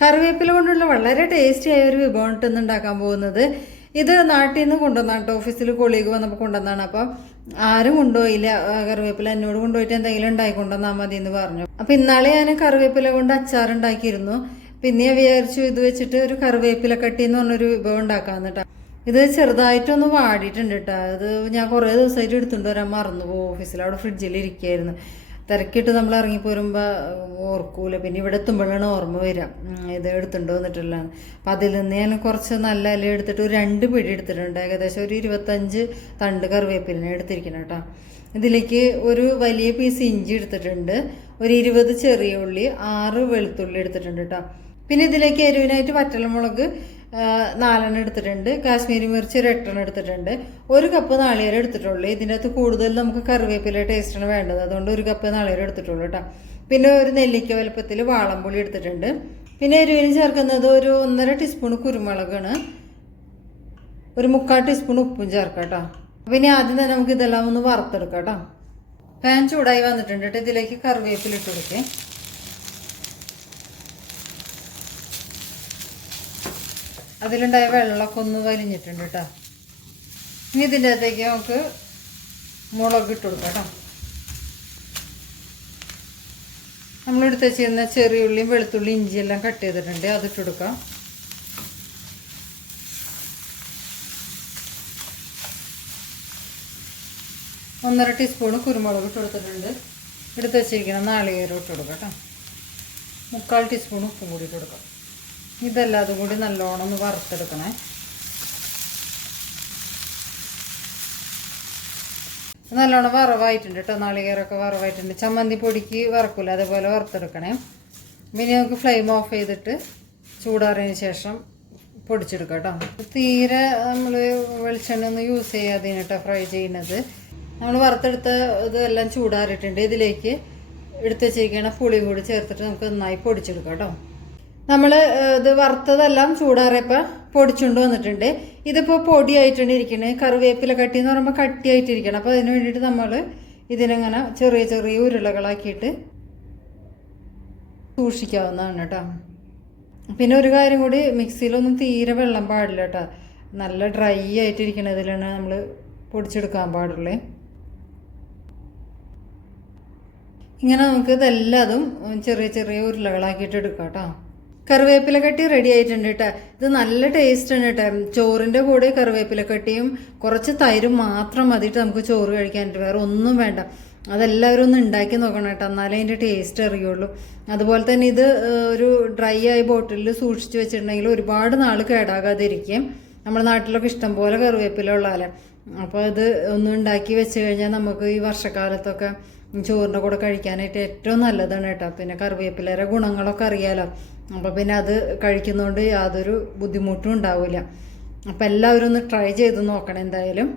കറിവേപ്പില കൊണ്ടുള്ള വളരെ ടേസ്റ്റി ആയ ഒരു വിഭവം ഇട്ടൊന്നും ഉണ്ടാക്കാൻ പോകുന്നത്. ഇത് നാട്ടിൽ നിന്ന് കൊണ്ടുവന്നാണ് ഓഫീസിൽ കൊളീഗ് വന്നപ്പോൾ കൊണ്ടുവന്നാണ്. അപ്പം ആരും കൊണ്ടുപോയില്ല. കറിവേപ്പില എന്നോട് കൊണ്ടുപോയിട്ട് എന്തെങ്കിലും ഉണ്ടാക്കി കൊണ്ടുവന്നാൽ മതി എന്ന് പറഞ്ഞു. അപ്പം ഇന്നാളെ ഞാൻ കറിവേപ്പില കൊണ്ട് അച്ചാർ ഉണ്ടാക്കിയിരുന്നു. പിന്നെ വിചാരിച്ചു ഇത് വെച്ചിട്ട് ഒരു കറിവേപ്പില കട്ടി എന്ന് പറഞ്ഞൊരു വിഭവം ഉണ്ടാക്കാന്ന് കേട്ടോ ഇത് ചെറുതായിട്ടൊന്ന് വാടിയിട്ടുണ്ട് കേട്ടോ അത് ഞാൻ കുറേ ദിവസമായിട്ട് എടുത്തുകൊണ്ട് വരാൻ മറന്നു പോകും ഓഫീസിൽ അവിടെ ഫ്രിഡ്ജിൽ ഇരിക്കുകയായിരുന്നു തിരക്കിട്ട് നമ്മൾ ഇറങ്ങിപ്പോരുമ്പോൾ ഓർക്കൂല. പിന്നെ ഇവിടെ എത്തുമ്പോഴാണ് ഓർമ്മ വരിക. ഉം, ഇത് എടുത്തുണ്ടോ വന്നിട്ടുള്ളതാണ് അപ്പം അതിൽ നിന്ന് ഞാൻ കുറച്ച് നല്ല ഇല എടുത്തിട്ട് ഒരു രണ്ട് പിടി എടുത്തിട്ടുണ്ട്. ഏകദേശം ഒരു ഇരുപത്തഞ്ച് തണ്ട് കറിവേപ്പിലിനെ എടുത്തിരിക്കണം കേട്ടോ. ഇതിലേക്ക് ഒരു വലിയ പീസ് ഇഞ്ചി എടുത്തിട്ടുണ്ട്. ഒരു ഇരുപത് ചെറിയ ഉള്ളി ആറ് വെളുത്തുള്ളി എടുത്തിട്ടുണ്ട് കേട്ടോ. പിന്നെ ഇതിലേക്ക് എരിവിനായിട്ട് വറ്റൽമുളക് നാലെണ്ണം എടുത്തിട്ടുണ്ട്. കാശ്മീരി മിർച്ച് ഒരു എട്ടെണ്ണം എടുത്തിട്ടുണ്ട്. ഒരു കപ്പ് നാളികേരം എടുത്തിട്ടുള്ളൂ. ഇതിന്റെ അകത്ത് കൂടുതൽ നമുക്ക് കറിവേപ്പില ടേസ്റ്റാണ് വേണ്ടത്. അതുകൊണ്ട് ഒരു കപ്പ് നാളികേരം എടുത്തിട്ടുള്ളൂ കേട്ടോ. പിന്നെ ഒരു നെല്ലിക്ക വലുപ്പത്തിൽ വാളംപുളി എടുത്തിട്ടുണ്ട്. പിന്നെ എരിവിന് ചേർക്കുന്നത് ഒരു ഒന്നര ടീസ്പൂൺ കുരുമുളകാണ്. ഒരു മുക്കാൽ ടീസ്പൂൺ ഉപ്പും ചേർക്കാം കേട്ടോ. പിന്നെ ആദ്യം തന്നെ നമുക്ക് ഇതെല്ലാം ഒന്ന് വറുത്തെടുക്കാം കേട്ടോ. പാൻ ചൂടായി വന്നിട്ടുണ്ട് കേട്ടോ. ഇതിലേക്ക് കറിവേപ്പില ഇട്ട് കൊടുക്കേ. അതിലുണ്ടായ വെള്ളമൊക്കെ ഒന്ന് വലിഞ്ഞിട്ടുണ്ട് കേട്ടോ. ഇനി ഇതിന്റെ അകത്തേക്ക് നമുക്ക് മുളക് ഇട്ട് കൊടുക്കാം കേട്ടോ. നമ്മളെടുത്ത് വെച്ചിരുന്ന ചെറിയ ഉള്ളിയും വെളുത്തുള്ളി ഇഞ്ചി എല്ലാം കട്ട് ചെയ്തിട്ടുണ്ട്. അത് ഇട്ട് കൊടുക്കാം. ഒന്നര ടീസ്പൂണ് കുരുമുളക് ഇട്ട് കൊടുത്തിട്ടുണ്ട്. എടുത്ത് വെച്ചിരിക്കുന്ന നാളികേരം ഇട്ട് കൊടുക്കാം കേട്ടോ. മുക്കാൽ ടീസ്പൂൺ ഉപ്പും കൂടി ഇട്ട് കൊടുക്കാം. ഇതെല്ലാതും കൂടി നല്ലോണം ഒന്ന് വറുത്തെടുക്കണേ. നല്ലോണം വറവായിട്ടുണ്ട് കേട്ടോ നാളികേരമൊക്കെ വറവായിട്ടുണ്ട്. ചമ്മന്തി പൊടിക്ക് വറക്കൂല അതേപോലെ വറുത്തെടുക്കണേ. പിന്നെ നമുക്ക് ഫ്ലെയിം ഓഫ് ചെയ്തിട്ട് ചൂടാറിയതിന് ശേഷം പൊടിച്ചെടുക്കാം കേട്ടോ തീരെ നമ്മൾ വെളിച്ചെണ്ണ ഒന്നും യൂസ് ചെയ്യാതെ കേട്ടോ ഫ്രൈ ചെയ്യുന്നത്. നമ്മൾ വറുത്തെടുത്ത ഇതെല്ലാം ചൂടാറിയിട്ടുണ്ട്. ഇതിലേക്ക് എടുത്ത് വെച്ചിരിക്കുന്ന പുളിയും കൂടി ചേർത്തിട്ട് നമുക്ക് നന്നായി പൊടിച്ചെടുക്കാം കേട്ടോ നമ്മൾ ഇത് വറുത്തതെല്ലാം ചൂടാറിയപ്പോൾ പൊടിച്ചുകൊണ്ട് വന്നിട്ടുണ്ട്. ഇതിപ്പോൾ പൊടിയായിട്ടാണ് ഇരിക്കുന്നത് കറിവേപ്പില കട്ടി എന്ന് പറയുമ്പോൾ കട്ടിയായിട്ടിരിക്കണം. അപ്പോൾ അതിന് വേണ്ടിയിട്ട് നമ്മൾ ഇതിനങ്ങനെ ചെറിയ ചെറിയ ഉരുളകളാക്കിയിട്ട് സൂക്ഷിക്കാവുന്നതാണ് കേട്ടോ. പിന്നെ ഒരു കാര്യം കൂടി മിക്സിയിലൊന്നും തീരെ വെള്ളം പാടില്ല കേട്ടോ. നല്ല ഡ്രൈ ആയിട്ടിരിക്കണതിലാണ് നമ്മൾ പൊടിച്ചെടുക്കാൻ പാടുള്ളേ. ഇങ്ങനെ നമുക്ക് ഇതെല്ലാതും ചെറിയ ചെറിയ ഉരുളകളാക്കിയിട്ട് എടുക്കാം കേട്ടോ. കറിവേപ്പില കട്ടി റെഡി ആയിട്ടുണ്ട് കേട്ടോ ഇത് നല്ല ടേസ്റ്റ് ആണ് കേട്ടോ ചോറിന്റെ കൂടെ കറിവേപ്പില കട്ടിയും കുറച്ച് തൈരും മാത്രം മതിയിട്ട് നമുക്ക് ചോറ് കഴിക്കാനായിട്ട് വേറെ ഒന്നും വേണ്ട. അതെല്ലാവരും ഒന്ന് ഉണ്ടാക്കി നോക്കണം കേട്ടോ എന്നാലേ അതിന്റെ ടേസ്റ്റ് അറിയുള്ളൂ. അതുപോലെ തന്നെ ഇത് ഒരു ഡ്രൈ ആയി ബോട്ടിലിൽ സൂക്ഷിച്ച് വെച്ചിട്ടുണ്ടെങ്കിൽ ഒരുപാട് നാൾ കേടാകാതിരിക്കും. നമ്മുടെ നാട്ടിലൊക്കെ ഇഷ്ടംപോലെ കറിവേപ്പില ഉള്ളാലേ അപ്പോൾ ഇത് ഒന്ന് ഉണ്ടാക്കി വെച്ച് കഴിഞ്ഞാൽ നമുക്ക് ഈ വർഷക്കാലത്തൊക്കെ ചോറിന്റെ കൂടെ കഴിക്കാനായിട്ട് ഏറ്റവും നല്ലതാണ് കേട്ടോ. പിന്നെ കറിവേപ്പിലയുടെ ഗുണങ്ങളൊക്കെ അറിയാലോ. അപ്പോൾ പിന്നെ അത് കഴിക്കുന്നതുകൊണ്ട് യാതൊരു ബുദ്ധിമുട്ടും ഉണ്ടാവില്ല. അപ്പോൾ എല്ലാവരും ഒന്ന് ട്രൈ ചെയ്ത് നോക്കണം എന്തായാലും.